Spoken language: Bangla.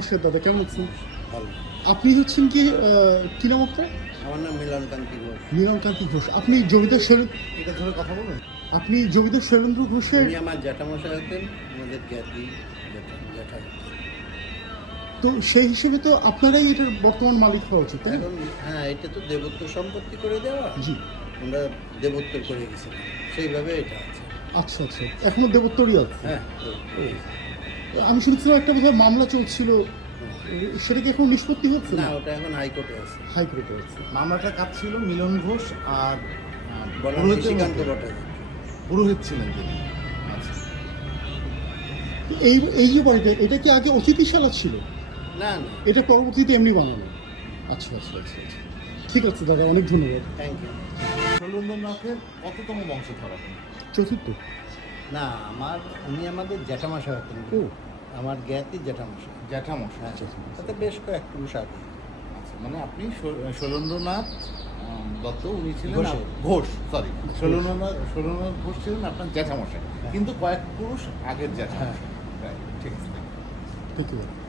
নমস্কার দাদা, কেমন আছেন? ভালো। আপনি হচ্ছেন কি কি নাম আপনার? আমার নাম মিলনকান্তি ঘোষ। মিলনকান্তি ঘোষ। আপনি জমিদার শৈলেন্দ্র, এটা ধরে কথা বলবেন। আপনি জমিদার শৈলেন্দ্র ঘোষের। উনি আমার জ্যাঠামশাই হতেন, আমাদের জ্ঞাতি জ্যাঠা। তো সেই হিসেবে তো আপনারাই এটার বর্তমান মালিক হওয়া উচিত, তাই না? এখন হ্যাঁ, এটা তো দেবোত্তর সম্পত্তি করে দেওয়া। জি। আমরা দেবোত্তর করে গেছিলাম, সেইভাবে এটা আছে। আচ্ছা আচ্ছা, এখনো দেবোত্তরই আছে। হ্যাঁ, আমি শুনছিলাম একটা বোধহয় মামলা চলছিল, সেটা কি এখন নিষ্পত্তি হচ্ছে না, না? ওটা এখন হাইকোর্টে আছে। হাইকোর্টে আছে। মামলাটা কাজ ছিল মিলন ঘোষ আর বনাম পুরোহিতের নিশিকান্ত মধ্যে। ভট্টাচার্য। পুরোহিত ছিলেন তিনি। আচ্ছা, তো এই যে বাড়িটা, এটা কি আগে অতিথিশালা ছিল? না না, এটা পরবর্তীতে এমনি বানানো? আচ্ছা আচ্ছা আচ্ছা আচ্ছা, ঠিক আছে দাদা, অনেক ধন্যবাদ। Thank you. শৈলেন্দ্রনাথের কততম বংশধর আপনি? চতুর্থ। না, উনি আমাদের জ্যাঠামশাই হতেন। ও আমার জ্ঞাতি জ্যাঠামশাই। জ্যাঠামশাই। হ্যাঁ, তাতে বেশ কয়েক পুরুষ আগে। আচ্ছা, মানে আপনি শৈলেন্দ্রনাথ দত্ত, উনি ছিলেন ঘোষের। ঘোষ, সরি, শৈলেন্দ্রনাথ ঘোষ ছিলেন আপনার জ্যাঠামশাই, কিন্তু কয়েক পুরুষ আগের জ্যাঠামশাই। রাইট, ঠিক আছে। ঠিক আছে।